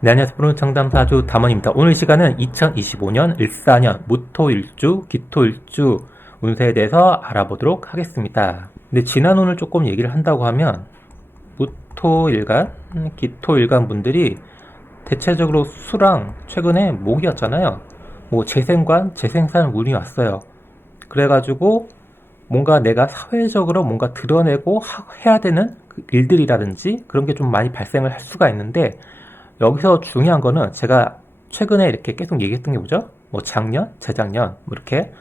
네, 안녕하세요. 프로 청담사주 담원입니다. 오늘 시간은 2025년 을사년 무토일주, 기토일주 운세에 대해서 알아보도록 하겠습니다. 근데 지난 운을 조금 얘기를 한다고 하면 무토일간, 기토일간 분들이 대체적으로 수랑 최근에 목이었잖아요. 뭐 재생관, 재생산 운이 왔어요. 그래가지고 뭔가 내가 사회적으로 뭔가 드러내고 해야 되는 그 일들이라든지 그런 게 좀 많이 발생을 할 수가 있는데, 여기서 중요한 거는 제가 최근에 이렇게 계속 얘기했던 게 뭐죠? 뭐 작년, 재작년 뭐 이렇게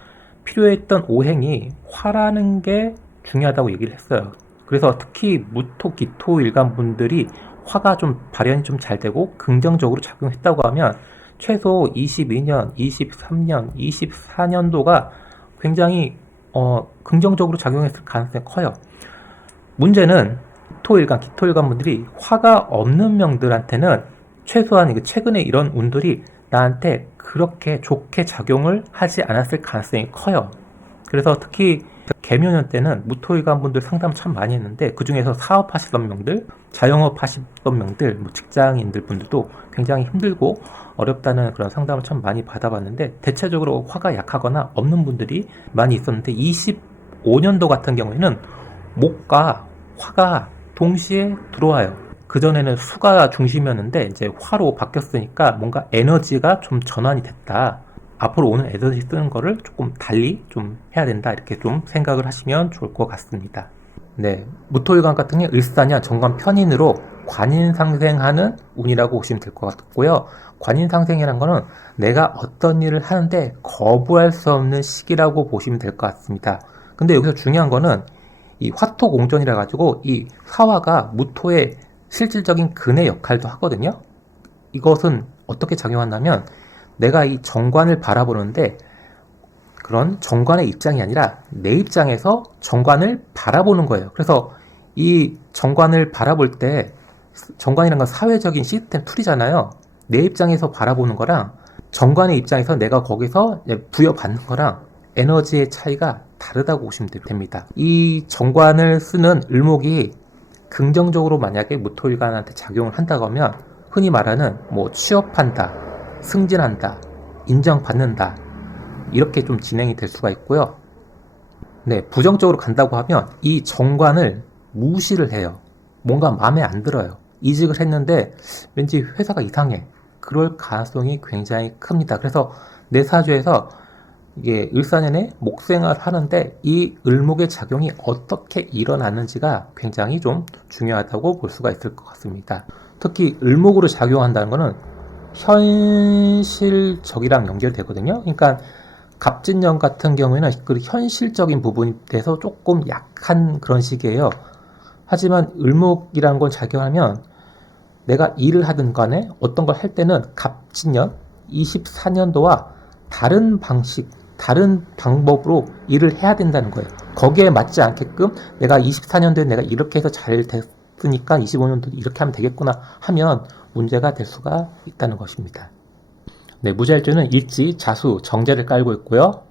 필요했던 오행이 화라는 게 중요하다고 얘기를 했어요. 그래서 특히 무토, 기토 일간 분들이 화가 좀 발현이 좀 잘 되고 긍정적으로 작용했다고 하면 최소 22년, 23년, 24년도가 굉장히 긍정적으로 작용했을 가능성이 커요. 문제는 토일간, 기토일간 분들이 화가 없는 명들한테는 최소한 최근에 이런 운들이 나한테 그렇게 좋게 작용을 하지 않았을 가능성이 커요. 그래서 특히 개묘년 때는 무토일간 분들 상담 참 많이 했는데, 그 중에서 사업하시던 명들, 자영업 하시던 명들, 뭐 직장인들 분들도 굉장히 힘들고 어렵다는 그런 상담을 참 많이 받아봤는데, 대체적으로 화가 약하거나 없는 분들이 많이 있었는데, 25년도 같은 경우에는 목과 화가 동시에 들어와요. 그전에는 수가 중심이었는데 이제 화로 바뀌었으니까 뭔가 에너지가 좀 전환이 됐다. 앞으로 오는 에너지 쓰는 거를 조금 달리 좀 해야 된다. 이렇게 좀 생각을 하시면 좋을 것 같습니다. 네, 무토일간 같은 게 을사년 정관 편인으로 관인상생하는 운이라고 보시면 될 것 같고요. 관인상생이라는 거는 내가 어떤 일을 하는데 거부할 수 없는 시기라고 보시면 될 것 같습니다. 근데 여기서 중요한 거는 이 화토공전이라 가지고 이 화화가 무토의 실질적인 근의 역할도 하거든요. 이것은 어떻게 작용한다면, 내가 이 정관을 바라보는데 그런 정관의 입장이 아니라 내 입장에서 정관을 바라보는 거예요. 그래서 이 정관을 바라볼 때, 정관이라는 건 사회적인 시스템 툴이잖아요. 내 입장에서 바라보는 거랑 정관의 입장에서 내가 거기서 부여받는 거랑 에너지의 차이가 다르다고 보시면 됩니다. 이 정관을 쓰는 을목이 긍정적으로 만약에 무토일간한테 작용을 한다고 하면, 흔히 말하는 뭐 취업한다, 승진한다, 인정받는다, 이렇게 좀 진행이 될 수가 있고요. 네, 부정적으로 간다고 하면 이 정관을 무시를 해요. 뭔가 마음에 안 들어요. 이직을 했는데 왠지 회사가 이상해. 그럴 가능성이 굉장히 큽니다. 그래서 내 사주에서 이게 을사년에 목생활 하는데 이 을목의 작용이 어떻게 일어나는지가 굉장히 좀 중요하다고 볼 수가 있을 것 같습니다. 특히 을목으로 작용한다는 것은 현실적이랑 연결되거든요. 그러니까 갑진년 같은 경우에는 그 현실적인 부분에 대해서 조금 약한 그런 시기예요. 하지만 을목이라는 건 작용하면 내가 일을 하든 간에 어떤 걸 할 때는 갑진년 24년도와 다른 방식, 다른 방법으로 일을 해야 된다는 거예요. 거기에 맞지 않게끔 내가 24년도에 내가 이렇게 해서 잘 됐으니까 25년도 이렇게 하면 되겠구나 하면 문제가 될 수가 있다는 것입니다. 네, 무자일주는 일지, 자수, 정제를 깔고 있고요.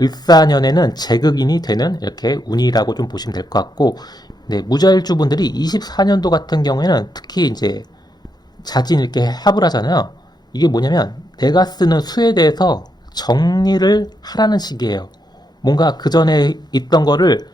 을사년에는 제극인이 되는 이렇게 운이라고 좀 보시면 될 것 같고, 네, 무자일주 분들이 24년도 같은 경우에는 특히 이제 자진 이렇게 합을 하잖아요. 이게 뭐냐면 내가 쓰는 수에 대해서 정리를 하라는 식이에요. 뭔가 그 전에 있던 거를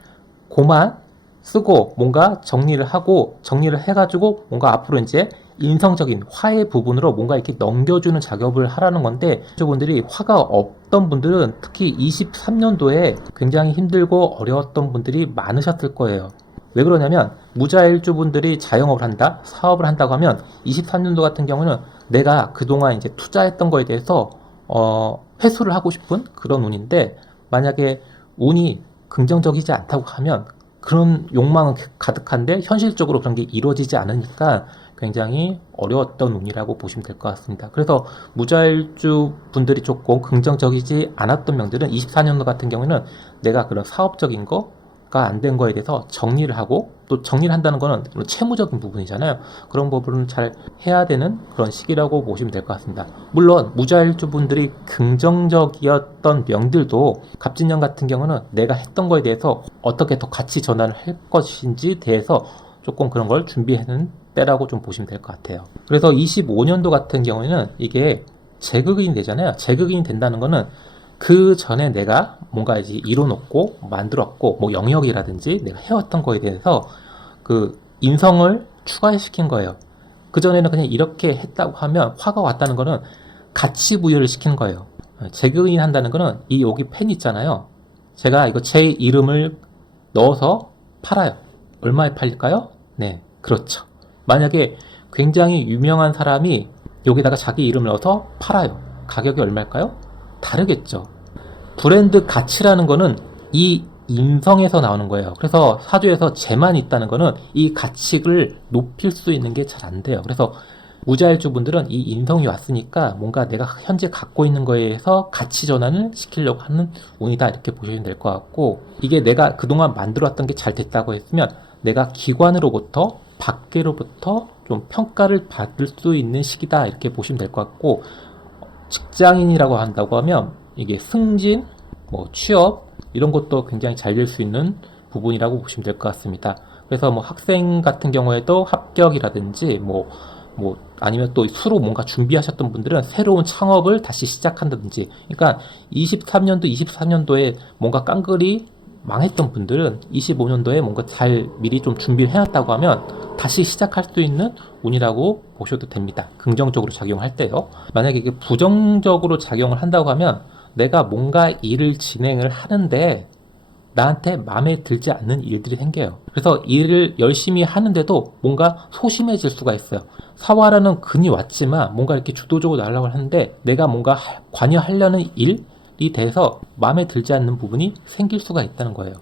고만 쓰고 뭔가 정리를 하고, 정리를 해가지고 뭔가 앞으로 이제 인성적인 화의 부분으로 뭔가 이렇게 넘겨주는 작업을 하라는 건데, 분들이 화가 없던 분들은 특히 23년도에 굉장히 힘들고 어려웠던 분들이 많으셨을 거예요. 왜 그러냐면 무자일주 분들이 자영업을 한다, 사업을 한다고 하면 23년도 같은 경우는 내가 그동안 이제 투자했던 거에 대해서 회수를 하고 싶은 그런 운인데, 만약에 운이 긍정적이지 않다고 하면 그런 욕망은 가득한데 현실적으로 그런 게 이루어지지 않으니까 굉장히 어려웠던 운이라고 보시면 될 것 같습니다. 그래서 무자일주 분들이 조금 긍정적이지 않았던 명들은 24년도 같은 경우는 내가 그런 사업적인 거가 안 된 거에 대해서 정리를 하고, 또 정리를 한다는 거는 채무적인 부분이잖아요. 그런 부분을 잘 해야 되는 그런 시기라고 보시면 될 것 같습니다. 물론 무자일주 분들이 긍정적이었던 명들도 갑진년 같은 경우는 내가 했던 거에 대해서 어떻게 더 가치 전환을 할 것인지 대해서 조금 그런 걸 준비하는 때라고 좀 보시면 될 것 같아요. 그래서 25년도 같은 경우에는 이게 재극인이 되잖아요. 재극인이 된다는 거는 그 전에 내가 뭔가 이제 이뤄놓고 만들었고 뭐 영역이라든지 내가 해왔던 거에 대해서 그 인성을 추가시킨 거예요. 그 전에는 그냥 이렇게 했다고 하면 화가 왔다는 거는 가치 부여를 시키는 거예요. 재극인 한다는 거는 이 여기 펜 있잖아요. 제가 이거 제 이름을 넣어서 팔아요. 얼마에 팔릴까요? 네, 그렇죠. 만약에 굉장히 유명한 사람이 여기다가 자기 이름을 넣어서 팔아요. 가격이 얼마일까요? 다르겠죠. 브랜드 가치라는 거는 이 인성에서 나오는 거예요. 그래서 사주에서 재만 있다는 거는 이 가치를 높일 수 있는 게 잘 안 돼요. 그래서 무자일주분들은 이 인성이 왔으니까 뭔가 내가 현재 갖고 있는 거에서 가치 전환을 시키려고 하는 운이다 이렇게 보시면 될 것 같고, 이게 내가 그동안 만들어왔던 게 잘 됐다고 했으면 내가 기관으로부터 밖으로부터 좀 평가를 받을 수 있는 시기다 이렇게 보시면 될 것 같고, 직장인이라고 한다고 하면 이게 승진, 뭐 취업 이런 것도 굉장히 잘 될 수 있는 부분이라고 보시면 될 것 같습니다. 그래서 뭐 학생 같은 경우에도 합격이라든지 뭐 아니면 또 수로 뭔가 준비하셨던 분들은 새로운 창업을 다시 시작한다든지, 그러니까 23년도 24년도에 뭔가 깡그리 망했던 분들은 25년도에 뭔가 잘 미리 좀 준비를 해놨다고 하면 다시 시작할 수 있는 운이라고 보셔도 됩니다. 긍정적으로 작용할 때요. 만약에 이게 부정적으로 작용을 한다고 하면 내가 뭔가 일을 진행을 하는데 나한테 마음에 들지 않는 일들이 생겨요. 그래서 일을 열심히 하는데도 뭔가 소심해질 수가 있어요. 사화라는 근이 왔지만 뭔가 이렇게 주도적으로 나가려고 하는데 내가 뭔가 관여하려는 일이 돼서 마음에 들지 않는 부분이 생길 수가 있다는 거예요.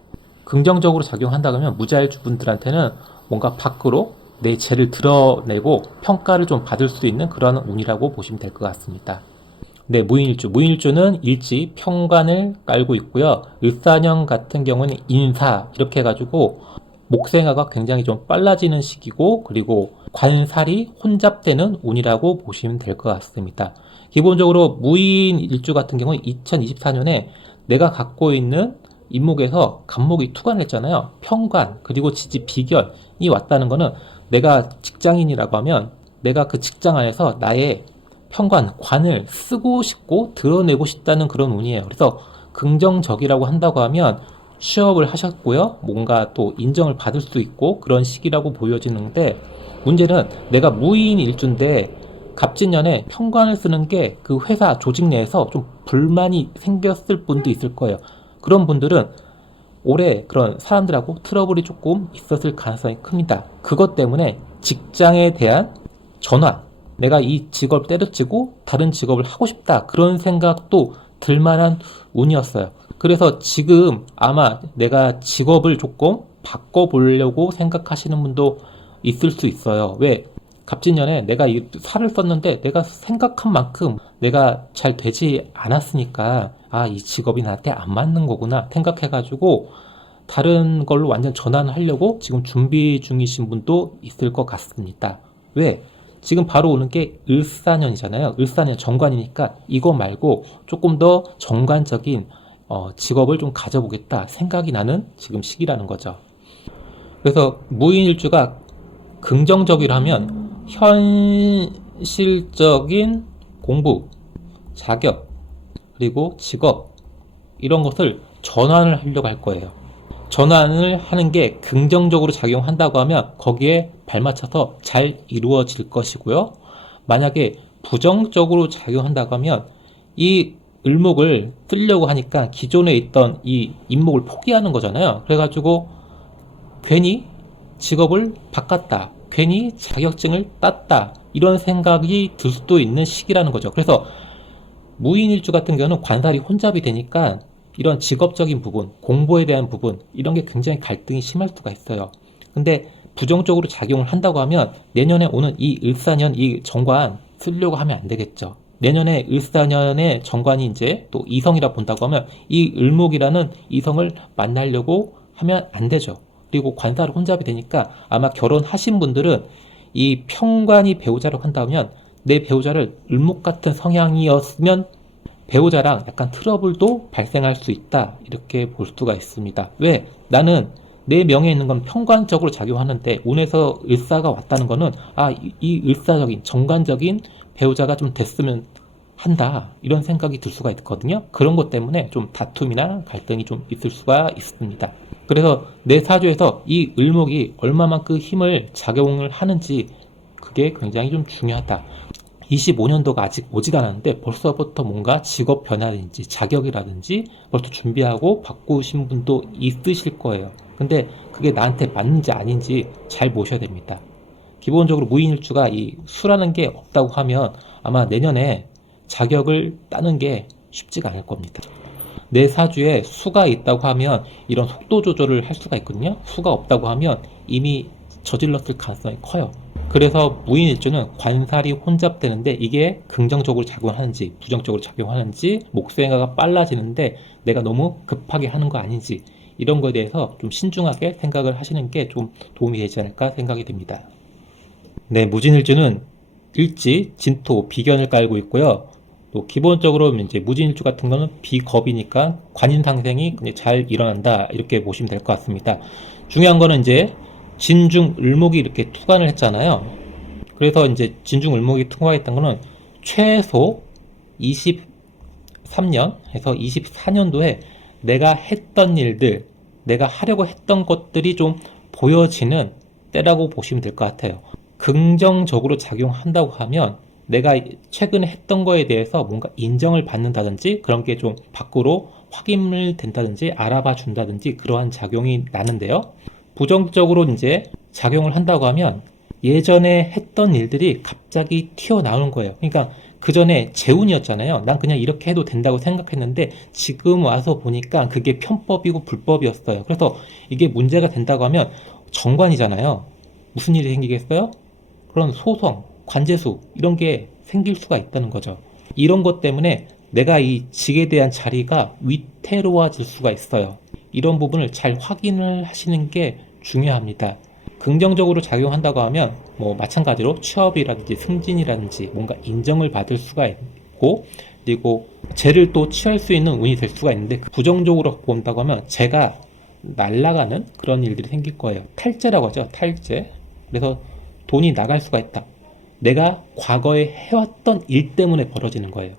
긍정적으로 작용한다 그러면 무자일주분들한테는 뭔가 밖으로 내 죄를 드러내고 평가를 좀 받을 수 있는 그런 운이라고 보시면 될 것 같습니다. 네, 무인일주. 무인일주는 일지, 평관을 깔고 있고요. 을사년 같은 경우는 인사, 이렇게 해가지고 목생화가 굉장히 좀 빨라지는 시기고, 그리고 관살이 혼잡되는 운이라고 보시면 될 것 같습니다. 기본적으로 무인일주 같은 경우는 2024년에 내가 갖고 있는 인목에서 간목이 투관을 했잖아요. 평관, 그리고 지지 비견이 왔다는 거는 내가 직장인이라고 하면 내가 그 직장 안에서 나의 평관, 관을 쓰고 싶고 드러내고 싶다는 그런 운이에요. 그래서 긍정적이라고 한다고 하면 취업을 하셨고요. 뭔가 또 인정을 받을 수 있고 그런 시기라고 보여지는데, 문제는 내가 무인 일주인데 갑진년에 평관을 쓰는 게 그 회사 조직 내에서 좀 불만이 생겼을 분도 있을 거예요. 그런 분들은 올해 그런 사람들하고 트러블이 조금 있었을 가능성이 큽니다. 그것 때문에 직장에 대한 전환, 내가 이 직업을 때려치고 다른 직업을 하고 싶다, 그런 생각도 들만한 운이었어요. 그래서 지금 아마 내가 직업을 조금 바꿔보려고 생각하시는 분도 있을 수 있어요. 왜? 갑진년에 내가 이 살을 썼는데 내가 생각한 만큼 내가 잘 되지 않았으니까 이 직업이 나한테 안 맞는 거구나 생각해가지고 다른 걸로 완전 전환하려고 지금 준비 중이신 분도 있을 것 같습니다. 왜? 지금 바로 오는 게 을사년이잖아요. 을사년 정관이니까 이거 말고 조금 더 정관적인 직업을 좀 가져보겠다 생각이 나는 지금 시기라는 거죠. 그래서 무인일주가 긍정적이라면 현실적인 공부, 자격, 그리고 직업 이런 것을 전환을 하려고 할 거예요. 전환을 하는 게 긍정적으로 작용한다고 하면 거기에 발맞춰서 잘 이루어질 것이고요. 만약에 부정적으로 작용한다고 하면 이 을목을 쓰려고 하니까 기존에 있던 이 인목을 포기하는 거잖아요. 그래가지고 괜히 직업을 바꿨다, 괜히 자격증을 땄다, 이런 생각이 들 수도 있는 시기라는 거죠. 그래서 무인일주 같은 경우는 관살이 혼잡이 되니까 이런 직업적인 부분, 공부에 대한 부분, 이런 게 굉장히 갈등이 심할 수가 있어요. 근데 부정적으로 작용을 한다고 하면 내년에 오는 이 을사년 이 정관 쓰려고 하면 안 되겠죠. 내년에 을사년의 정관이 이제 또 이성이라 본다고 하면 이 을목이라는 이성을 만나려고 하면 안 되죠. 그리고 관살 혼잡이 되니까 아마 결혼하신 분들은 이 평관이 배우자라고 한다면 내 배우자를 을목 같은 성향이었으면 배우자랑 약간 트러블도 발생할 수 있다, 이렇게 볼 수가 있습니다. 왜? 나는 내 명예에 있는 건 평관적으로 작용하는데 운에서 을사가 왔다는 거는 이 을사적인 정관적인 배우자가 좀 됐으면 한다 이런 생각이 들 수가 있거든요. 그런 것 때문에 좀 다툼이나 갈등이 좀 있을 수가 있습니다. 그래서 내 사주에서 이 을목이 얼마만큼 힘을 작용을 하는지 그게 굉장히 좀 중요하다. 25년도가 아직 오지도 않았는데 벌써부터 뭔가 직업 변화든지 자격이라든지 벌써 준비하고 바꾸신 분도 있으실 거예요. 근데 그게 나한테 맞는지 아닌지 잘 보셔야 됩니다. 기본적으로 무인일주가 이 수라는 게 없다고 하면 아마 내년에 자격을 따는 게 쉽지가 않을 겁니다. 내 사주에 수가 있다고 하면 이런 속도 조절을 할 수가 있거든요. 수가 없다고 하면 이미 저질렀을 가능성이 커요. 그래서 무인일주는 관살이 혼잡되는데 이게 긍정적으로 작용하는지 부정적으로 작용하는지 목수행화가 빨라지는데 내가 너무 급하게 하는 거 아닌지 이런 거에 대해서 좀 신중하게 생각을 하시는 게 좀 도움이 되지 않을까 생각이 듭니다. 네, 무진일주는 일지, 진토, 비견을 깔고 있고요. 또 기본적으로 이제 무진일주 같은 거는 비겁이니까 관인상생이 잘 일어난다 이렇게 보시면 될 것 같습니다. 중요한 거는 이제 진중 을목이 이렇게 투관을 했잖아요. 그래서 이제 진중 을목이 투관했던 거는 최소 23년에서 24년도에 내가 했던 일들, 내가 하려고 했던 것들이 좀 보여지는 때라고 보시면 될 것 같아요. 긍정적으로 작용한다고 하면 내가 최근에 했던 거에 대해서 뭔가 인정을 받는다든지 그런 게 좀 밖으로 확인을 된다든지 알아봐 준다든지 그러한 작용이 나는데요. 부정적으로 이제 작용을 한다고 하면 예전에 했던 일들이 갑자기 튀어나오는 거예요. 그러니까 그 전에 재운이었잖아요. 난 그냥 이렇게 해도 된다고 생각했는데 지금 와서 보니까 그게 편법이고 불법이었어요. 그래서 이게 문제가 된다고 하면 정관이잖아요. 무슨 일이 생기겠어요? 그런 소송, 관제수 이런 게 생길 수가 있다는 거죠. 이런 것 때문에 내가 이 직에 대한 자리가 위태로워질 수가 있어요. 이런 부분을 잘 확인을 하시는 게 중요합니다. 긍정적으로 작용한다고 하면 뭐 마찬가지로 취업이라든지 승진이라든지 뭔가 인정을 받을 수가 있고 그리고 죄를 또 취할 수 있는 운이 될 수가 있는데 부정적으로 본다고 하면 죄가 날아가는 그런 일들이 생길 거예요. 탈죄라고 하죠. 탈죄. 그래서 돈이 나갈 수가 있다. 내가 과거에 해왔던 일 때문에 벌어지는 거예요.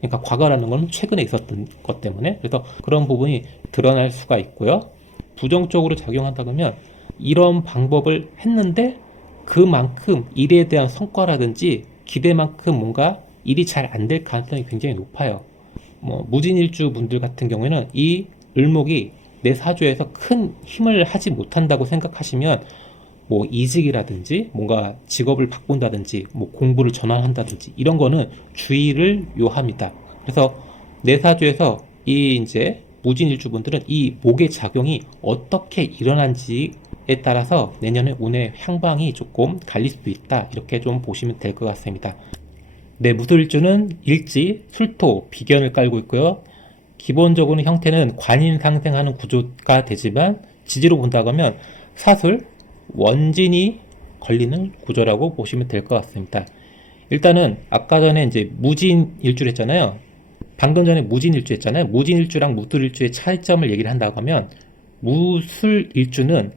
그러니까 과거라는 건 최근에 있었던 것 때문에 그래서 그런 부분이 드러날 수가 있고요. 부정적으로 작용한다 면 이런 방법을 했는데 그만큼 일에 대한 성과라든지 기대만큼 뭔가 일이 잘 안 될 가능성이 굉장히 높아요. 무진일주 분들 같은 경우에는 이 을목이 내 사주에서 큰 힘을 하지 못한다고 생각하시면 이직이라든지 뭔가 직업을 바꾼다든지 공부를 전환한다든지 이런 거는 주의를 요합니다. 그래서 내 사주에서 이 이제 무진일주 분들은 이 목의 작용이 어떻게 일어난지에 따라서 내년에 운의 향방이 조금 갈릴 수도 있다 이렇게 좀 보시면 될 것 같습니다. 네, 무술일주는 일지, 술토, 비견을 깔고 있고요. 기본적으로 형태는 관인상생하는 구조가 되지만 지지로 본다고 하면 사술, 원진이 걸리는 구조라고 보시면 될 것 같습니다. 일단은 아까 전에 이제 무진일주를 했잖아요. 방금 전에 무진일주 했잖아요. 무진일주랑 무술일주의 차이점을 얘기를 한다고 하면 무술일주는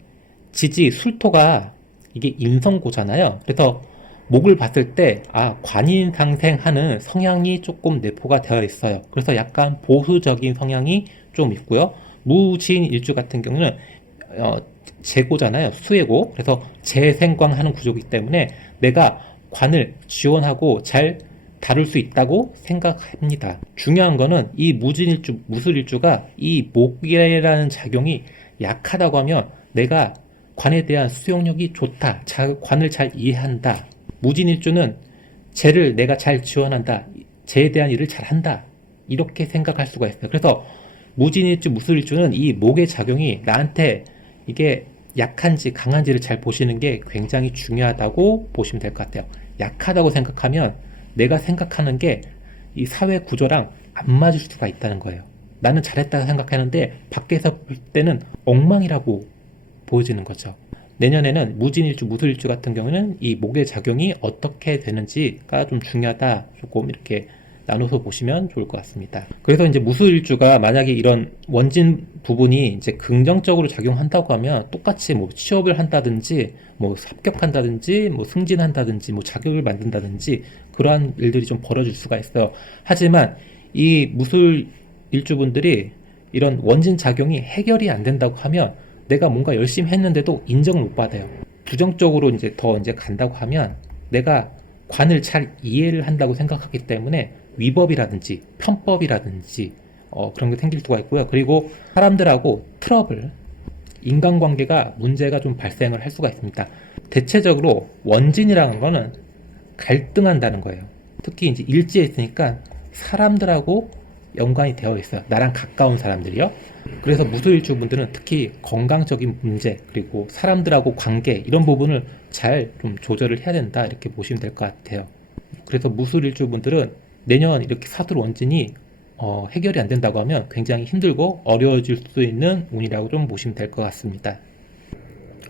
지지, 술토가 이게 인성고잖아요. 그래서 목을 봤을 때 관인상생하는 성향이 조금 내포가 되어 있어요. 그래서 약간 보수적인 성향이 좀 있고요. 무진일주 같은 경우는 재고잖아요. 수예고. 그래서 재생광하는 구조이기 때문에 내가 관을 지원하고 잘 다룰 수 있다고 생각합니다. 중요한 거는 이 무진일주, 무술일주가 이 목이라는 작용이 약하다고 하면 내가 관에 대한 수용력이 좋다. 관을 잘 이해한다. 무진일주는 재를 내가 잘 지원한다. 재에 대한 일을 잘 한다. 이렇게 생각할 수가 있어요. 그래서 무진일주, 무술일주는 이 목의 작용이 나한테 이게 약한지 강한지를 잘 보시는 게 굉장히 중요하다고 보시면 될 것 같아요. 약하다고 생각하면 내가 생각하는 게 이 사회 구조랑 안 맞을 수가 있다는 거예요. 나는 잘했다고 생각하는데 밖에서 볼 때는 엉망이라고 보여지는 거죠. 내년에는 무진일주, 무술일주 같은 경우는 이 목의 작용이 어떻게 되는지가 좀 중요하다. 조금 이렇게 나눠서 보시면 좋을 것 같습니다. 그래서 이제 무수일주가 만약에 이런 원진 부분이 이제 긍정적으로 작용한다고 하면 똑같이 뭐 취업을 한다든지 뭐 합격한다든지 뭐 승진한다든지 뭐 자격을 만든다든지 그러한 일들이 좀 벌어질 수가 있어요. 하지만 이 무술일주분들이 이런 원진 작용이 해결이 안 된다고 하면 내가 뭔가 열심히 했는데도 인정을 못 받아요. 부정적으로 이제 더 이제 간다고 하면 내가 관을 잘 이해를 한다고 생각하기 때문에 위법이라든지 편법이라든지 그런 게 생길 수가 있고요. 그리고 사람들하고 트러블, 인간관계가 문제가 좀 발생을 할 수가 있습니다. 대체적으로 원진이라는 거는 갈등한다는 거예요. 특히 이제 일지에 있으니까 사람들하고 연관이 되어 있어요. 나랑 가까운 사람들이요. 그래서 무술일주 분들은 특히 건강적인 문제 그리고 사람들하고 관계 이런 부분을 잘 좀 조절을 해야 된다 이렇게 보시면 될 것 같아요. 그래서 무술일주 분들은 내년 이렇게 사tur 원진이 해결이 안 된다고 하면 굉장히 힘들고 어려워질 수 있는 운이라고 좀 보시면 될 것 같습니다.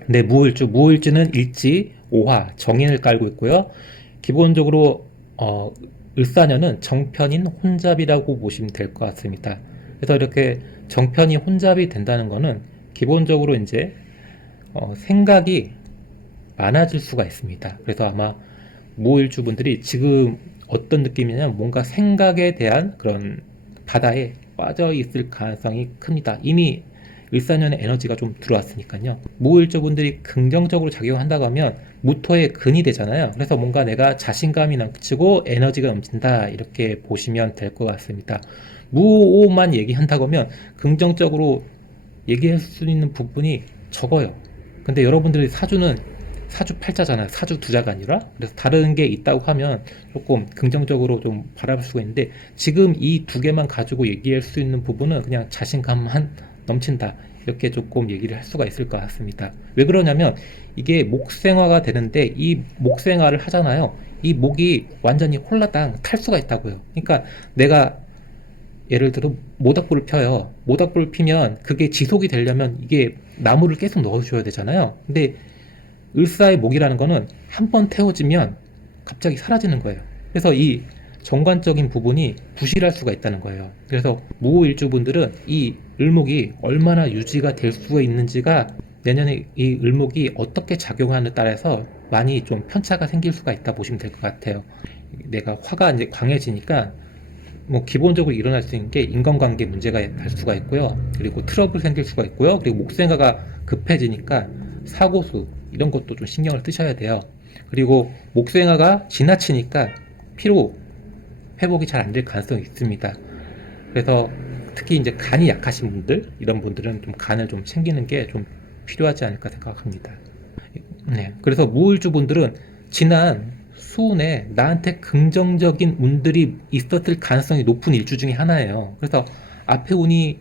네, 무호일주는 일지, 오화, 정인을 깔고 있고요. 기본적으로 을사년은 정편인 혼잡이라고 보시면 될 것 같습니다. 그래서 이렇게 정편이 혼잡이 된다는 것은 기본적으로 이제 생각이 많아질 수가 있습니다. 그래서 아마 무호일주 분들이 지금 어떤 느낌이냐면 뭔가 생각에 대한 그런 바다에 빠져 있을 가능성이 큽니다. 이미 을사년의 에너지가 좀 들어왔으니까요. 무호일주 분들이 긍정적으로 작용한다고 하면 무토의 근이 되잖아요. 그래서 뭔가 내가 자신감이 넘치고 에너지가 넘친다 이렇게 보시면 될 것 같습니다. 무오만 얘기한다고 하면 긍정적으로 얘기할 수 있는 부분이 적어요. 근데 여러분들이 사주 팔자잖아요. 사주 두자가 아니라. 그래서 다른 게 있다고 하면 조금 긍정적으로 좀 바라볼 수가 있는데 지금 이 두 개만 가지고 얘기할 수 있는 부분은 그냥 자신감만 넘친다 이렇게 조금 얘기를 할 수가 있을 것 같습니다. 왜 그러냐면 이게 목생화가 되는데 이 목생화를 하잖아요. 이 목이 완전히 홀라당 탈 수가 있다고요. 그러니까 내가 예를 들어 모닥불을 펴요. 모닥불을 피면 그게 지속이 되려면 이게 나무를 계속 넣어줘야 되잖아요. 근데 을사의 목이라는 거는 한 번 태워지면 갑자기 사라지는 거예요. 그래서 이 정관적인 부분이 부실할 수가 있다는 거예요. 그래서 무호일주분들은 이 을목이 얼마나 유지가 될 수가 있는지가 내년에 이 을목이 어떻게 작용하는 따라서 많이 좀 편차가 생길 수가 있다 보시면 될 것 같아요. 내가 화가 이제 강해지니까 뭐 기본적으로 일어날 수 있는 게 인간관계 문제가 날 수가 있고요. 그리고 트러블 생길 수가 있고요. 그리고 목생화가 급해지니까 사고수 이런 것도 좀 신경을 쓰셔야 돼요. 그리고 목생화가 지나치니까 피로 회복이 잘 안 될 가능성이 있습니다. 그래서 특히 이제 간이 약하신 분들 이런 분들은 좀 간을 좀 챙기는 게 좀 필요하지 않을까 생각합니다. 네, 그래서 무일주 분들은 지난 수운에 나한테 긍정적인 운들이 있었을 가능성이 높은 일주 중에 하나예요. 그래서 앞에 운이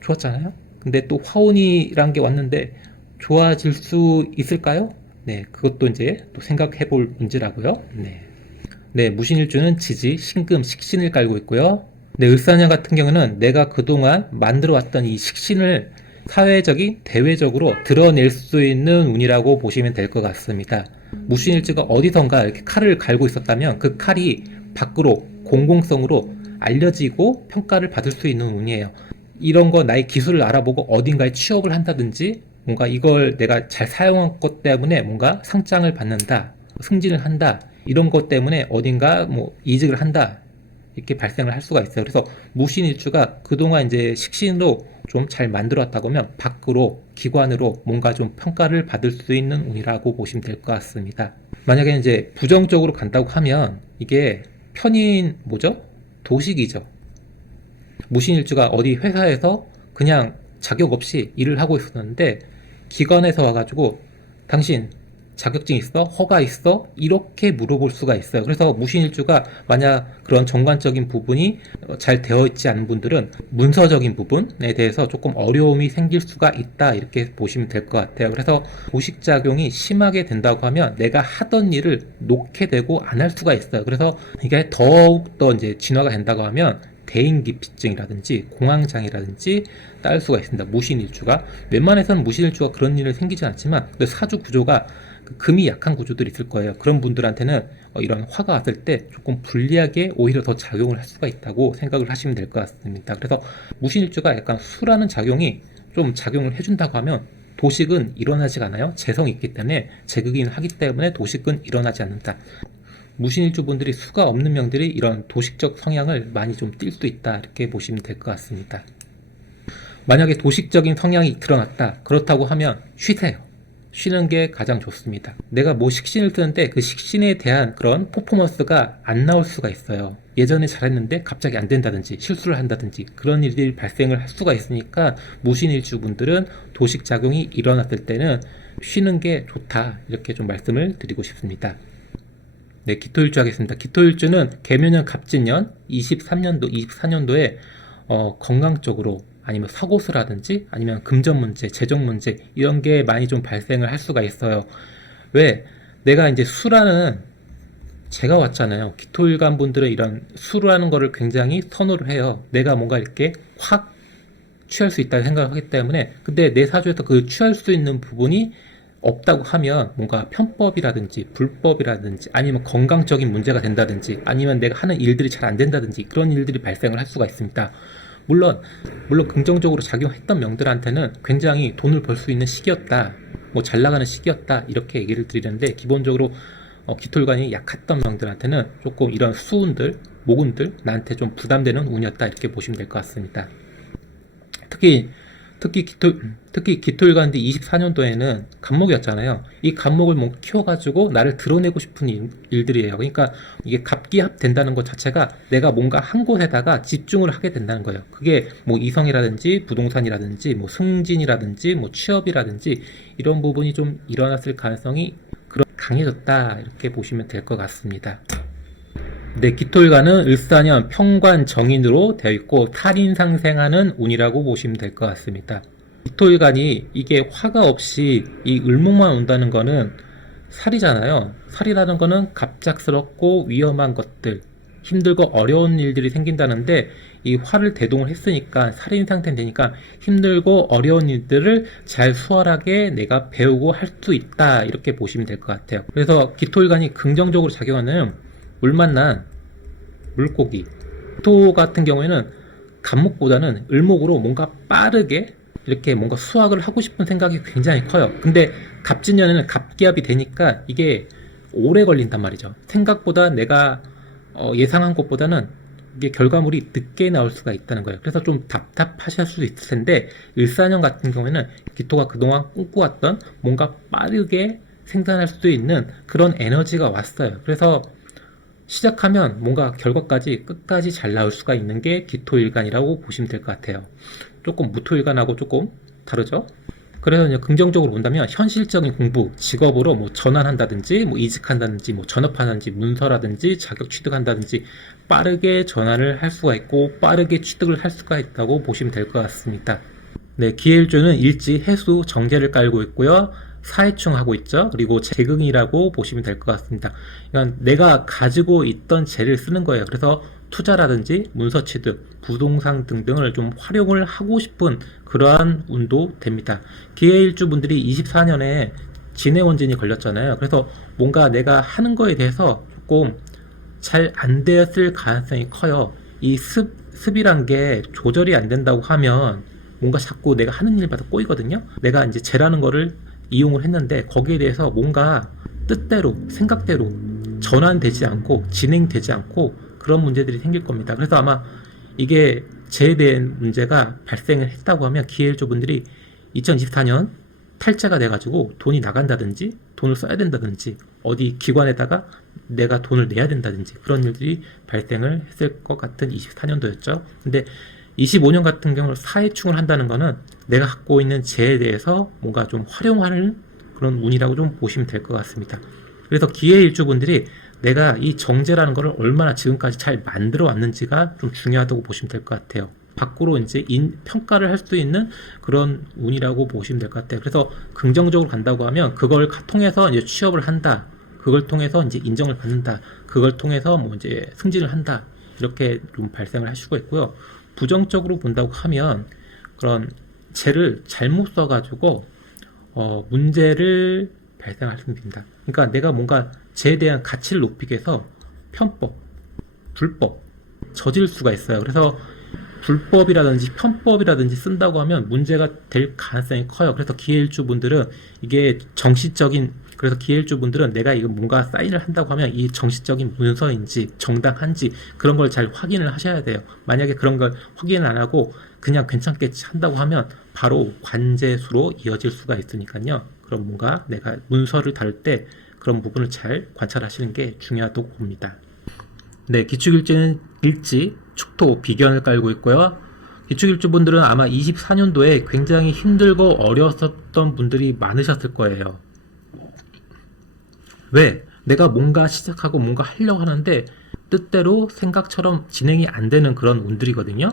좋았잖아요. 근데 또 화운이란 게 왔는데 좋아질 수 있을까요? 네, 그것도 이제 또 생각해 볼 문제라고요. 네, 무신일주는 지지, 신금, 식신을 깔고 있고요. 네, 을사년 같은 경우는 내가 그동안 만들어 왔던 이 식신을 사회적인, 대외적으로 드러낼 수 있는 운이라고 보시면 될 것 같습니다. 무신일주가 어디선가 이렇게 칼을 갈고 있었다면 그 칼이 밖으로 공공성으로 알려지고 평가를 받을 수 있는 운이에요. 이런 거 나의 기술을 알아보고 어딘가에 취업을 한다든지 뭔가 이걸 내가 잘 사용한 것 때문에 뭔가 상장을 받는다, 승진을 한다, 이런 것 때문에 어딘가 뭐 이직을 한다, 이렇게 발생을 할 수가 있어요. 그래서 무신일주가 그동안 이제 식신으로 좀 잘 만들었다고 하면 밖으로 기관으로 뭔가 좀 평가를 받을 수 있는 운이라고 보시면 될 것 같습니다. 만약에 이제 부정적으로 간다고 하면 이게 편인 뭐죠? 도식이죠. 무신일주가 어디 회사에서 그냥 자격 없이 일을 하고 있었는데 기관에서 와가지고 당신 자격증 있어? 허가 있어? 이렇게 물어볼 수가 있어요. 그래서 무신일주가 만약 그런 정관적인 부분이 잘 되어 있지 않은 분들은 문서적인 부분에 대해서 조금 어려움이 생길 수가 있다 이렇게 보시면 될 것 같아요. 그래서 도식작용이 심하게 된다고 하면 내가 하던 일을 놓게 되고 안 할 수가 있어요. 그래서 이게 더욱더 이제 진화가 된다고 하면 대인기피증이라든지 공황장애라든지 따를 수가 있습니다. 무신일주가 웬만해서는 무신일주가 그런 일을 생기지 않지만 사주 구조가 금이 약한 구조들이 있을 거예요. 그런 분들한테는 이런 화가 왔을 때 조금 불리하게 오히려 더 작용을 할 수가 있다고 생각을 하시면 될 것 같습니다. 그래서 무신일주가 약간 수라는 작용이 좀 작용을 해준다고 하면 도식은 일어나지가 않아요. 재성이 있기 때문에 재극인 하기 때문에 도식은 일어나지 않는다. 무신일주 분들이 수가 없는 명들이 이런 도식적 성향을 많이 좀 띌 수 있다, 이렇게 보시면 될 것 같습니다. 만약에 도식적인 성향이 드러났다, 그렇다고 하면 쉬세요. 쉬는 게 가장 좋습니다. 내가 뭐 식신을 쓰는데 그 식신에 대한 그런 퍼포먼스가 안 나올 수가 있어요. 예전에 잘했는데 갑자기 안 된다든지 실수를 한다든지 그런 일들이 발생을 할 수가 있으니까 무신일주 분들은 도식작용이 일어났을 때는 쉬는 게 좋다, 이렇게 좀 말씀을 드리고 싶습니다. 네, 기토일주 하겠습니다. 기토일주는 개묘년 갑진년 23년도, 24년도에 건강 쪽으로 아니면 사고수라든지 아니면 금전 문제, 재정 문제 이런 게 많이 좀 발생을 할 수가 있어요. 왜? 내가 이제 수라는 제가 왔잖아요. 기토일간 분들은 이런 수라는 거를 굉장히 선호를 해요. 내가 뭔가 이렇게 확 취할 수 있다고 생각하기 때문에. 근데 내 사주에서 그 취할 수 있는 부분이 없다고 하면 뭔가 편법이라든지 불법이라든지 아니면 건강적인 문제가 된다든지 아니면 내가 하는 일들이 잘 안 된다든지 그런 일들이 발생을 할 수가 있습니다. 물론 긍정적으로 작용했던 명들한테는 굉장히 돈을 벌 수 있는 시기였다, 뭐 잘 나가는 시기였다, 이렇게 얘기를 드리는데, 기본적으로 기토일관이 약했던 명들한테는 조금 이런 수운들, 모군들 나한테 좀 부담되는 운이었다, 이렇게 보시면 될 것 같습니다. 특히 기토일관인데 24년도에는 갑목이었잖아요. 이 갑목을 뭐 키워가지고 나를 드러내고 싶은 일들이에요. 그러니까 이게 갑기합 된다는 것 자체가 내가 뭔가 한 곳에다가 집중을 하게 된다는 거예요. 그게 뭐 이성이라든지 부동산이라든지 뭐 승진이라든지 뭐 취업이라든지 이런 부분이 좀 일어났을 가능성이 강해졌다, 이렇게 보시면 될 것 같습니다. 네, 기토일관은 을사년 평관 정인으로 되어 있고 탈인상생하는 운이라고 보시면 될 것 같습니다. 기토일관이 이게 화가 없이 이 을목만 온다는 거는 살이잖아요. 살이라는 거는 갑작스럽고 위험한 것들, 힘들고 어려운 일들이 생긴다는데, 이 화를 대동을 했으니까 살인 상태는 되니까 힘들고 어려운 일들을 잘 수월하게 내가 배우고 할 수 있다, 이렇게 보시면 될 것 같아요. 그래서 기토일관이 긍정적으로 작용하는 물 만난 물고기, 기토 같은 경우에는 갑목보다는 을목으로 뭔가 빠르게 이렇게 뭔가 수확을 하고 싶은 생각이 굉장히 커요. 근데 갑진년에는 갑기합이 되니까 이게 오래 걸린단 말이죠. 생각보다 내가 예상한 것보다는 이게 결과물이 늦게 나올 수가 있다는 거예요. 그래서 좀 답답하실 수도 있을 텐데, 을사년 같은 경우에는 기토가 그동안 꿈꿔왔던 뭔가 빠르게 생산할 수 있는 그런 에너지가 왔어요. 그래서 시작하면 뭔가 결과까지 끝까지 잘 나올 수가 있는 게 기토일간이라고 보시면 될 것 같아요. 조금 무토일간하고 조금 다르죠? 그래서 이제 긍정적으로 본다면 현실적인 공부, 직업으로 뭐 전환한다든지 뭐 이직한다든지 뭐 전업하든지 문서라든지 자격 취득한다든지 빠르게 전환을 할 수가 있고 빠르게 취득을 할 수가 있다고 보시면 될 것 같습니다. 네, 기해일주는 일지, 해수, 정제를 깔고 있고요. 사해충 하고 있죠. 그리고 재금이라고 보시면 될 것 같습니다. 그러니까 내가 가지고 있던 재를 쓰는 거예요. 그래서 투자라든지 문서 취득, 부동산 등등을 좀 활용을 하고 싶은 그러한 운도 됩니다. 기해일주 분들이 24년에 진해원진이 걸렸잖아요. 그래서 뭔가 내가 하는 거에 대해서 조금 잘 안 되었을 가능성이 커요. 이 습이란 게 조절이 안 된다고 하면 뭔가 자꾸 내가 하는 일마다 꼬이거든요. 내가 이제 재라는 거를 이용을 했는데 거기에 대해서 뭔가 뜻대로 생각대로 전환되지 않고 진행되지 않고 그런 문제들이 생길 겁니다. 그래서 아마 이게 재에 대한 문제가 발생을 했다고 하면 기해일주 분들이 2024년 탈재가 돼가지고 돈이 나간다든지 돈을 써야 된다든지 어디 기관에다가 내가 돈을 내야 된다든지 그런 일들이 발생을 했을 것 같은 24년도였죠. 근데 25년 같은 경우는 사해충을 한다는 거는 내가 갖고 있는 재에 대해서 뭔가 좀 활용하는 그런 운이라고 좀 보시면 될 것 같습니다. 그래서 기해일주분들이 내가 이 정제라는 거를 얼마나 지금까지 잘 만들어 왔는지가 좀 중요하다고 보시면 될 것 같아요. 밖으로 이제 평가를 할 수 있는 그런 운이라고 보시면 될 것 같아요. 그래서 긍정적으로 간다고 하면 그걸 통해서 이제 취업을 한다. 그걸 통해서 이제 인정을 받는다. 그걸 통해서 뭐 이제 승진을 한다. 이렇게 좀 발생을 할 수가 있고요. 부정적으로 본다고 하면 그런 재를 잘못 써가지고 문제를 발생할 수 있습니다. 그러니까 내가 뭔가 죄에 대한 가치를 높이기 위해서 편법, 불법, 저질 수가 있어요. 그래서 불법이라든지 편법이라든지 쓴다고 하면 문제가 될 가능성이 커요. 그래서 기해일주분들은 이게 그래서 기해일주분들은 내가 이거 뭔가 사인을 한다고 하면 이 정식적인 문서인지 정당한지 그런 걸 잘 확인을 하셔야 돼요. 만약에 그런 걸 확인을 안 하고 그냥 괜찮게 한다고 하면 바로 관재수로 이어질 수가 있으니까요. 그럼 뭔가 내가 문서를 다룰 때 그런 부분을 잘 관찰하시는 게 중요하다고 봅니다. 네, 기축일지는 일지, 축토, 비견을 깔고 있고요. 기축일주분들은 아마 24년도에 굉장히 힘들고 어려웠던 분들이 많으셨을 거예요. 왜? 내가 뭔가 시작하고 뭔가 하려고 하는데 뜻대로 생각처럼 진행이 안 되는 그런 운들이거든요.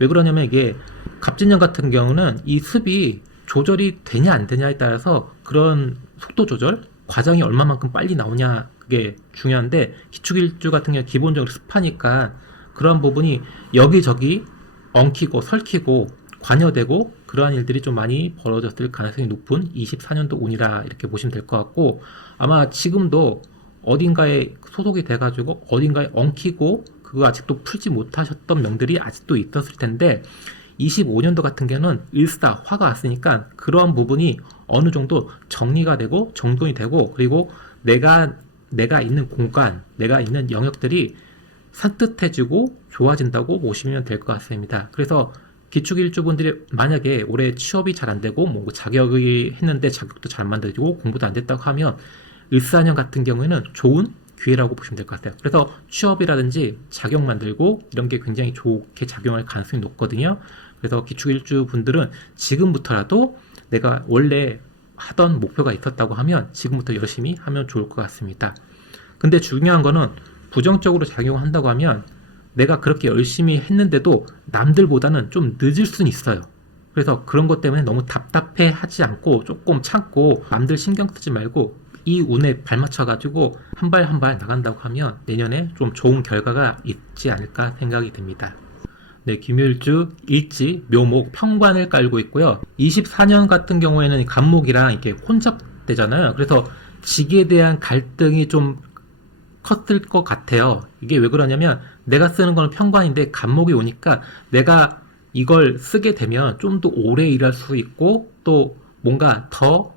왜 그러냐면 이게 갑진년 같은 경우는 이 습이 조절이 되냐 안 되냐에 따라서 그런 속도 조절, 과정이 얼마만큼 빨리 나오냐 그게 중요한데 기축일주 같은 경우 기본적으로 습하니까 그런 부분이 여기저기 엉키고 설키고 관여되고 그러한 일들이 좀 많이 벌어졌을 가능성이 높은 24년도 운이라 이렇게 보시면 될 것 같고 아마 지금도 어딘가에 소속이 돼가지고 어딘가에 엉키고 그거 아직도 풀지 못하셨던 명들이 아직도 있었을 텐데 25년도 같은 경우는 일사 화가 왔으니까 그런 부분이 어느 정도 정리가 되고 정돈이 되고 그리고 내가 있는 공간, 내가 있는 영역들이 산뜻해지고 좋아진다고 보시면 될 것 같습니다. 그래서 기축일주분들이 만약에 올해 취업이 잘 안 되고 뭐 자격이 했는데 자격도 잘 만들고 공부도 안 됐다고 하면 을사년 같은 경우에는 좋은 기회라고 보시면 될 것 같아요. 그래서 취업이라든지 자격 만들고 이런 게 굉장히 좋게 작용할 가능성이 높거든요. 그래서 기축일주 분들은 지금부터라도 내가 원래 하던 목표가 있었다고 하면 지금부터 열심히 하면 좋을 것 같습니다. 근데 중요한 거는 부정적으로 작용한다고 하면 내가 그렇게 열심히 했는데도 남들보다는 좀 늦을 수는 있어요. 그래서 그런 것 때문에 너무 답답해 하지 않고 조금 참고 남들 신경 쓰지 말고 이 운에 발맞춰가지고 한 발 한 발 나간다고 하면 내년에 좀 좋은 결과가 있지 않을까 생각이 됩니다. 네, 김일주, 일지, 묘목, 평관을 깔고 있고요. 24년 같은 경우에는 간목이랑 이렇게 혼잡되잖아요. 그래서 직에 대한 갈등이 좀 컸을 것 같아요. 이게 왜 그러냐면 내가 쓰는 건 평관인데 간목이 오니까 내가 이걸 쓰게 되면 좀 더 오래 일할 수 있고 또 뭔가 더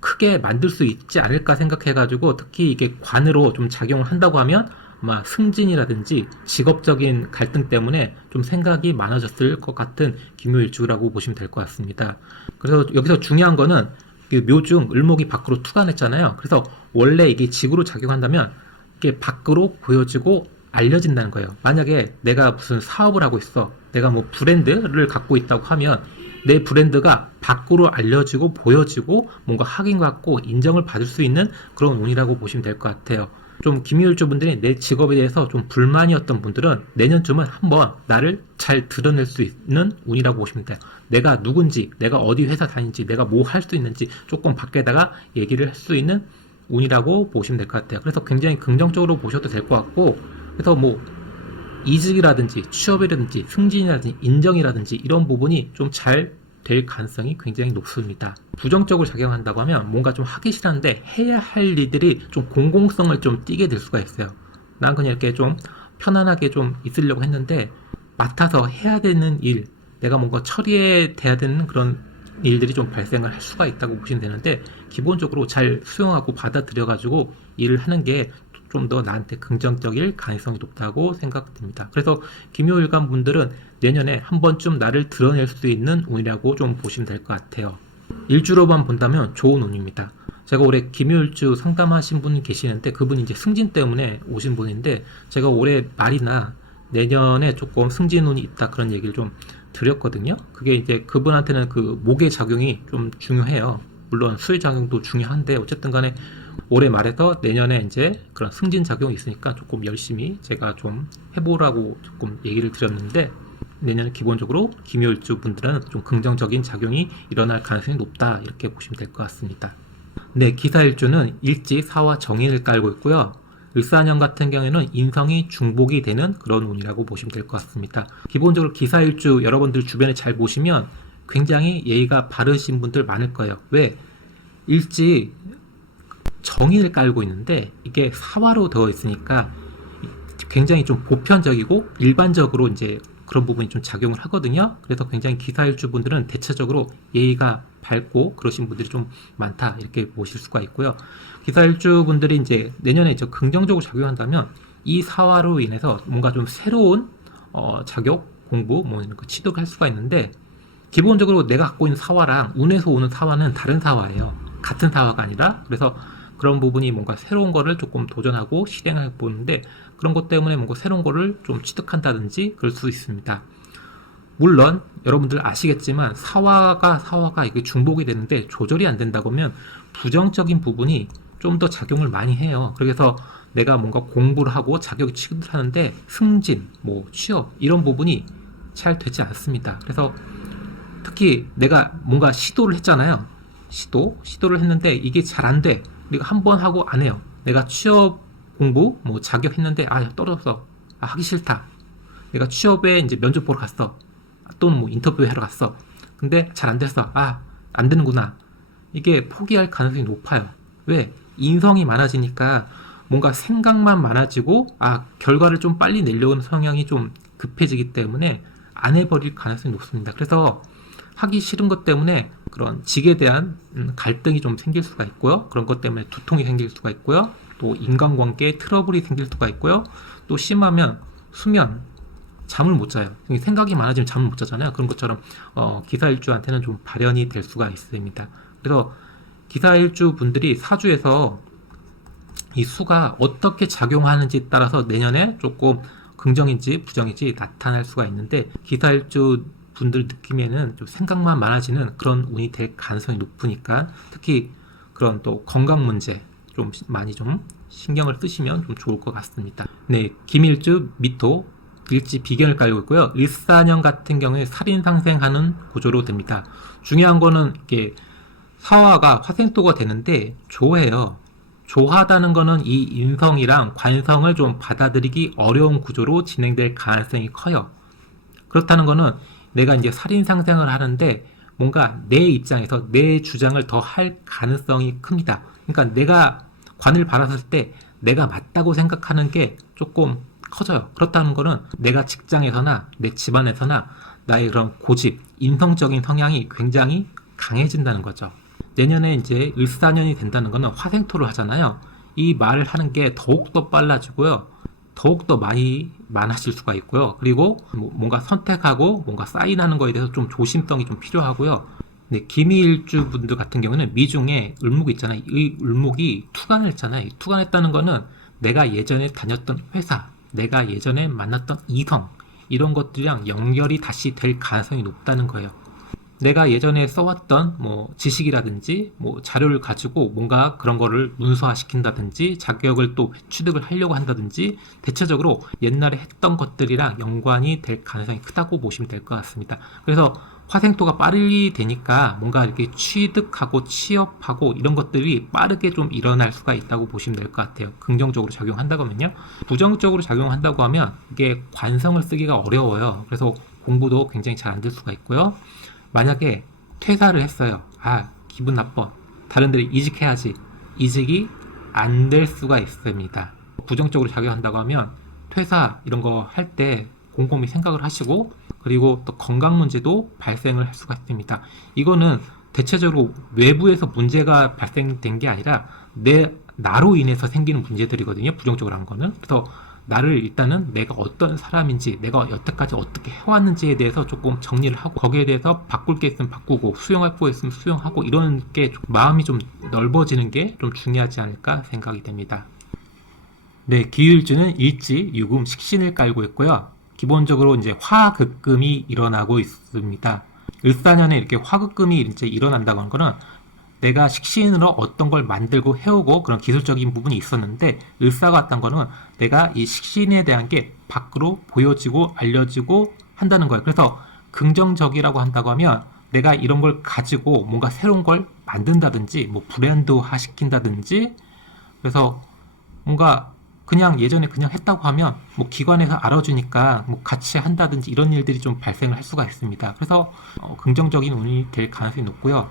크게 만들 수 있지 않을까 생각해가지고 특히 이게 관으로 좀 작용을 한다고 하면 아마 승진이라든지 직업적인 갈등 때문에 좀 생각이 많아졌을 것 같은 기묘일주라고 보시면 될 것 같습니다. 그래서 여기서 중요한 거는 묘중 을목이 밖으로 투관했잖아요. 그래서 원래 이게 직으로 작용한다면 이게 밖으로 보여지고 알려진다는 거예요. 만약에 내가 무슨 사업을 하고 있어, 내가 뭐 브랜드를 갖고 있다고 하면 내 브랜드가 밖으로 알려지고 보여지고 뭔가 확인받고 인정을 받을 수 있는 그런 운이라고 보시면 될 것 같아요. 좀 기묘일주 분들이 내 직업에 대해서 좀 불만이었던 분들은 내년쯤은 한번 나를 잘 드러낼 수 있는 운이라고 보시면 돼요. 내가 누군지, 내가 어디 회사 다니는지, 내가 뭐 할 수 있는지 조금 밖에다가 얘기를 할 수 있는 운이라고 보시면 될 것 같아요. 그래서 굉장히 긍정적으로 보셔도 될 것 같고 그래서 뭐 이직이라든지 취업이라든지 승진이라든지 인정이라든지 이런 부분이 좀 잘 될 가능성이 굉장히 높습니다. 부정적으로 작용한다고 하면 뭔가 좀 하기 싫은데 해야 할 일들이 좀 공공성을 좀 띠게 될 수가 있어요. 난 그냥 이렇게 좀 편안하게 좀 있으려고 했는데 맡아서 해야 되는 일, 내가 뭔가 처리해야 되는 그런 일들이 좀 발생을 할 수가 있다고 보시면 되는데 기본적으로 잘 수용하고 받아들여 가지고 일을 하는 게 좀 더 나한테 긍정적일 가능성이 높다고 생각됩니다. 그래서 김요일간 분들은 내년에 한 번쯤 나를 드러낼 수 있는 운이라고 좀 보시면 될 것 같아요. 일주로만 본다면 좋은 운입니다. 제가 올해 김요일주 상담하신 분이 계시는데 그분이 이제 승진 때문에 오신 분인데 제가 올해 말이나 내년에 조금 승진 운이 있다 그런 얘기를 좀 드렸거든요. 그게 이제 그분한테는 그 목의 작용이 좀 중요해요. 물론 수의 작용도 중요한데 어쨌든 간에 올해 말에서 내년에 이제 그런 승진 작용이 있으니까 조금 열심히 제가 좀 해보라고 조금 얘기를 드렸는데 내년에 기본적으로 김요일주 분들은 좀 긍정적인 작용이 일어날 가능성이 높다 이렇게 보시면 될 것 같습니다. 네, 기사일주는 일지, 사화, 정인을 깔고 있고요. 을사년 같은 경우에는 인성이 중복이 되는 그런 운이라고 보시면 될 것 같습니다. 기본적으로 기사일주 여러분들 주변에 잘 보시면 굉장히 예의가 바르신 분들 많을 거예요. 왜? 일지 정인을 깔고 있는데 이게 사화로 되어 있으니까 굉장히 좀 보편적이고 일반적으로 이제 그런 부분이 좀 작용을 하거든요. 그래서 굉장히 기사일주분들은 대체적으로 예의가 밝고 그러신 분들이 좀 많다 이렇게 보실 수가 있고요. 기사일주분들이 이제 내년에 저 긍정적으로 작용한다면 이 사화로 인해서 뭔가 좀 새로운 자격, 공부, 뭐 이런 거 취득할 수가 있는데 기본적으로 내가 갖고 있는 사화랑 운에서 오는 사화는 다른 사화예요. 같은 사화가 아니라. 그래서 그런 부분이 뭔가 새로운 거를 조금 도전하고 실행해 보는데 그런 것 때문에 뭔가 새로운 거를 좀 취득한다든지 그럴 수 있습니다. 물론 여러분들 아시겠지만 사화가 이게 중복이 되는데 조절이 안 된다고 하면 부정적인 부분이 좀 더 작용을 많이 해요. 그래서 내가 뭔가 공부를 하고 자격 취득을 하는데 승진, 뭐 취업 이런 부분이 잘 되지 않습니다. 그래서 특히 내가 뭔가 시도를 했잖아요. 시도를 했는데 이게 잘 안 돼. 내가 한 번 하고 안 해요. 내가 취업 공부, 뭐 자격했는데 떨어졌어. 하기 싫다. 내가 취업에 이제 면접 보러 갔어. 또는 뭐 인터뷰 하러 갔어. 근데 잘 안 됐어. 안 되는구나. 이게 포기할 가능성이 높아요. 왜? 인성이 많아지니까 뭔가 생각만 많아지고 결과를 좀 빨리 내려오는 성향이 좀 급해지기 때문에 안 해버릴 가능성이 높습니다. 그래서 하기 싫은 것 때문에 그런 직에 대한 갈등이 좀 생길 수가 있고요. 그런 것 때문에 두통이 생길 수가 있고요. 또 인간관계에 트러블이 생길 수가 있고요. 또 심하면 수면, 잠을 못 자요. 생각이 많아지면 잠을 못 자잖아요. 그런 것처럼 기사일주한테는 좀 발현이 될 수가 있습니다. 그래서 기사일주 분들이 사주에서 이 수가 어떻게 작용하는지 따라서 내년에 조금 긍정인지 부정인지 나타날 수가 있는데 기사일주 분들 느낌에는 좀 생각만 많아지는 그런 운이 될 가능성이 높으니까 특히 그런 또 건강 문제 좀 많이 좀 신경을 쓰시면 좀 좋을 것 같습니다. 네, 김일주 미토 일지 비견을 깔고 있고요. 일사년 같은 경우에 살인 상생하는 구조로 됩니다. 중요한 거는 이게 사화가 화생토가 되는데 조해요. 조하다는 거는 이 인성이랑 관성을 좀 받아들이기 어려운 구조로 진행될 가능성이 커요. 그렇다는 거는 내가 이제 살인 상생을 하는데 뭔가 내 입장에서 내 주장을 더 할 가능성이 큽니다. 그러니까 내가 관을 바랐을 때 내가 맞다고 생각하는 게 조금 커져요. 그렇다는 거는 내가 직장에서나 내 집안에서나 나의 그런 고집, 인성적인 성향이 굉장히 강해진다는 거죠. 내년에 이제 을사년이 된다는 거는 화생토를 하잖아요. 이 말을 하는 게 더욱더 빨라지고요. 더욱더 많아질 수가 있고요. 그리고 뭔가 선택하고 뭔가 사인하는 거에 대해서 좀 조심성이 좀 필요하고요. 네, 기미일주 분들 같은 경우는 미중에 을목이 있잖아요. 이 을목이 투간을 했잖아요. 투간했다는 거는 내가 예전에 다녔던 회사, 내가 예전에 만났던 이성 이런 것들이랑 연결이 다시 될 가능성이 높다는 거예요. 내가 예전에 써왔던 뭐 지식이라든지 뭐 자료를 가지고 뭔가 그런 거를 문서화시킨다든지 자격을 또 취득을 하려고 한다든지 대체적으로 옛날에 했던 것들이랑 연관이 될 가능성이 크다고 보시면 될 것 같습니다. 그래서 화생토가 빨리 되니까 뭔가 이렇게 취득하고 취업하고 이런 것들이 빠르게 좀 일어날 수가 있다고 보시면 될 것 같아요. 긍정적으로 작용한다고 하면요. 부정적으로 작용한다고 하면 이게 관성을 쓰기가 어려워요. 그래서 공부도 굉장히 잘 안 될 수가 있고요. 만약에 퇴사를 했어요. 기분 나빠. 다른 데를 이직해야지. 이직이 안 될 수가 있습니다. 부정적으로 작용한다고 하면 퇴사 이런 거 할 때 곰곰이 생각을 하시고 그리고 또 건강 문제도 발생을 할 수가 있습니다. 이거는 대체적으로 외부에서 문제가 발생된 게 아니라 나로 인해서 생기는 문제들이거든요. 부정적으로 한 거는. 그래서 나를 일단은 내가 어떤 사람인지 내가 여태까지 어떻게 해왔는지에 대해서 조금 정리를 하고 거기에 대해서 바꿀 게 있으면 바꾸고 수용할 거 있으면 수용하고 이런 게 마음이 좀 넓어지는 게 좀 중요하지 않을까 생각이 됩니다. 네, 기일주는 일지, 유금, 식신을 깔고 있고요. 기본적으로 이제 화극금이 일어나고 있습니다. 을사년에 이렇게 화극금이 이제 일어난다고 하는 거는 내가 식신으로 어떤 걸 만들고 해오고 그런 기술적인 부분이 있었는데 을사가 왔다는 거는 내가 이 식신에 대한 게 밖으로 보여지고 알려지고 한다는 거예요. 그래서 긍정적이라고 한다고 하면 내가 이런 걸 가지고 뭔가 새로운 걸 만든다든지 뭐 브랜드화 시킨다든지 그래서 뭔가 그냥 예전에 그냥 했다고 하면 뭐 기관에서 알아주니까 뭐 같이 한다든지 이런 일들이 좀 발생을 할 수가 있습니다. 그래서 긍정적인 운이 될 가능성이 높고요.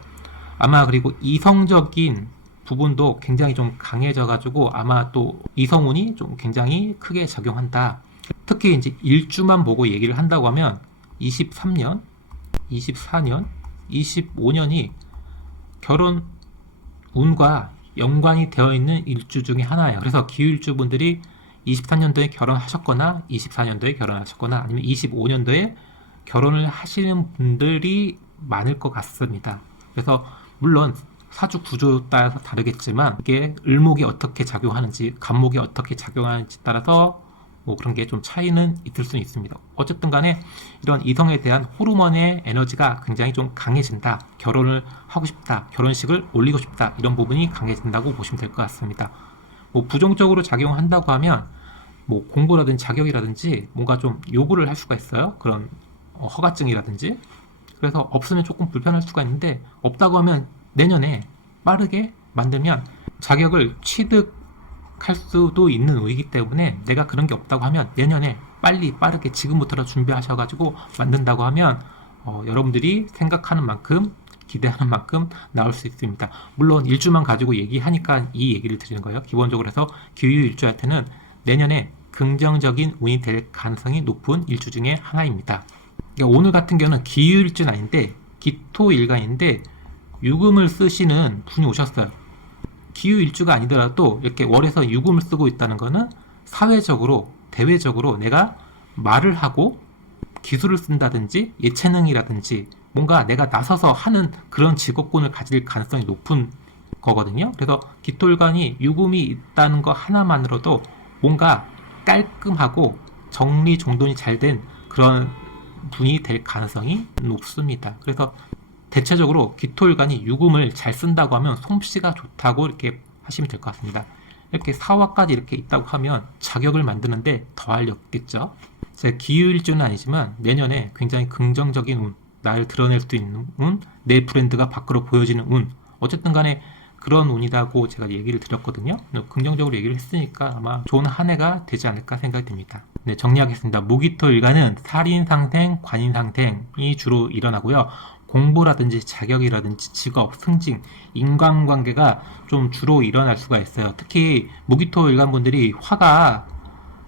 아마 그리고 이성적인 부분도 굉장히 좀 강해져가지고 아마 또 이성운이 좀 굉장히 크게 작용한다. 특히 이제 일주만 보고 얘기를 한다고 하면 23년, 24년, 25년이 결혼 운과 연관이 되어 있는 일주 중에 하나예요. 그래서 기후일주 분들이 23년도에 결혼하셨거나 24년도에 결혼하셨거나 아니면 25년도에 결혼을 하시는 분들이 많을 것 같습니다. 그래서 물론 사주 구조에 따라서 다르겠지만 이게 을목이 어떻게 작용하는지 간목이 어떻게 작용하는지 따라서 뭐 그런 게 좀 차이는 있을 수는 있습니다. 어쨌든 간에 이런 이성에 대한 호르몬의 에너지가 굉장히 좀 강해진다. 결혼을 하고 싶다. 결혼식을 올리고 싶다. 이런 부분이 강해진다고 보시면 될 것 같습니다. 뭐 부정적으로 작용한다고 하면 뭐 공부라든지 자격이라든지 뭔가 좀 요구를 할 수가 있어요. 그런 허가증이라든지. 그래서 없으면 조금 불편할 수가 있는데 없다고 하면 내년에 빠르게 만들면 자격을 취득할 수도 있는 운이기 때문에 내가 그런 게 없다고 하면 내년에 빨리 빠르게 지금부터라도 준비하셔가지고 만든다고 하면 여러분들이 생각하는 만큼 기대하는 만큼 나올 수 있습니다. 물론 일주만 가지고 얘기하니까 이 얘기를 드리는 거예요. 기본적으로 해서 기후일주한테는 내년에 긍정적인 운이 될 가능성이 높은 일주 중에 하나입니다. 그러니까 오늘 같은 경우는 기후일주는 아닌데 기토일간인데 유금을 쓰시는 분이 오셨어요. 기후일주가 아니더라도 이렇게 월에서 유금을 쓰고 있다는 거는 사회적으로 대외적으로 내가 말을 하고 기술을 쓴다든지 예체능이라든지 뭔가 내가 나서서 하는 그런 직업군을 가질 가능성이 높은 거거든요. 그래서 기토일간이 유금이 있다는 거 하나만으로도 뭔가 깔끔하고 정리정돈이 잘 된 그런 분이 될 가능성이 높습니다. 그래서 대체적으로 기토일간이 유금을 잘 쓴다고 하면 솜씨가 좋다고 이렇게 하시면 될 것 같습니다. 이렇게 사화까지 이렇게 있다고 하면 자격을 만드는데 더할 리 없겠죠. 제가 기후일주는 아니지만 내년에 굉장히 긍정적인 운, 나를 드러낼 수 있는 운, 내 브랜드가 밖으로 보여지는 운, 어쨌든 간에 그런 운이라고 제가 얘기를 드렸거든요. 긍정적으로 얘기를 했으니까 아마 좋은 한 해가 되지 않을까 생각이 듭니다. 네, 정리하겠습니다. 무기토일간은 살인상생, 관인상생이 주로 일어나고요. 공부라든지 자격이라든지 직업, 승진, 인간관계가 좀 주로 일어날 수가 있어요. 특히 무기토일간 분들이 화가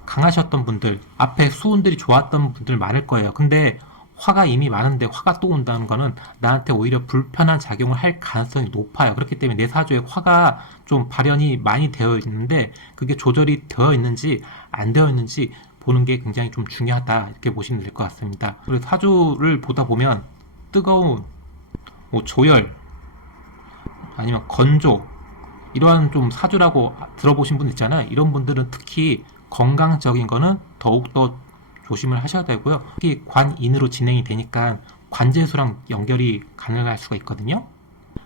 강하셨던 분들, 앞에 수운들이 좋았던 분들 많을 거예요. 근데 화가 이미 많은데 화가 또 온다는 거는 나한테 오히려 불편한 작용을 할 가능성이 높아요. 그렇기 때문에 내 사주에 화가 좀 발현이 많이 되어 있는데 그게 조절이 되어 있는지 안 되어 있는지 보는 게 굉장히 좀 중요하다 이렇게 보시면 될 것 같습니다. 그리고 사주를 보다 보면 뜨거운 뭐 조열 아니면 건조 이러한 좀 사주라고 들어보신 분 있잖아요. 이런 분들은 특히 건강적인 거는 더욱더 조심을 하셔야 되고요. 특히 관인으로 진행이 되니까 관제수랑 연결이 가능할 수가 있거든요.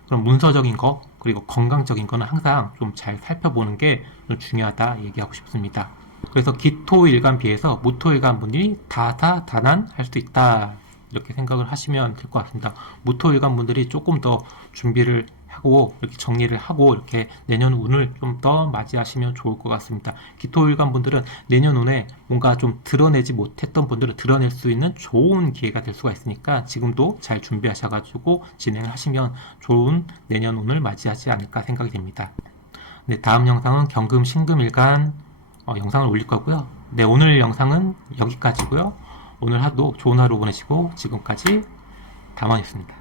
그럼 문서적인 거 그리고 건강적인 거는 항상 좀 잘 살펴보는 게 좀 중요하다 얘기하고 싶습니다. 그래서 기토일간 비해서 무토일간 분들이 다단할 수 있다 이렇게 생각을 하시면 될 것 같습니다. 무토일간 분들이 조금 더 준비를 하고 이렇게 정리를 하고 이렇게 내년 운을 좀 더 맞이하시면 좋을 것 같습니다. 기토일간 분들은 내년 운에 뭔가 좀 드러내지 못했던 분들은 드러낼 수 있는 좋은 기회가 될 수가 있으니까 지금도 잘 준비하셔가지고 진행을 하시면 좋은 내년 운을 맞이하지 않을까 생각이 됩니다. 네, 다음 영상은 경금 신금일간 영상을 올릴 거고요. 네, 오늘 영상은 여기까지고요. 오늘 하루 좋은 하루 보내시고 지금까지 담원이었습니다.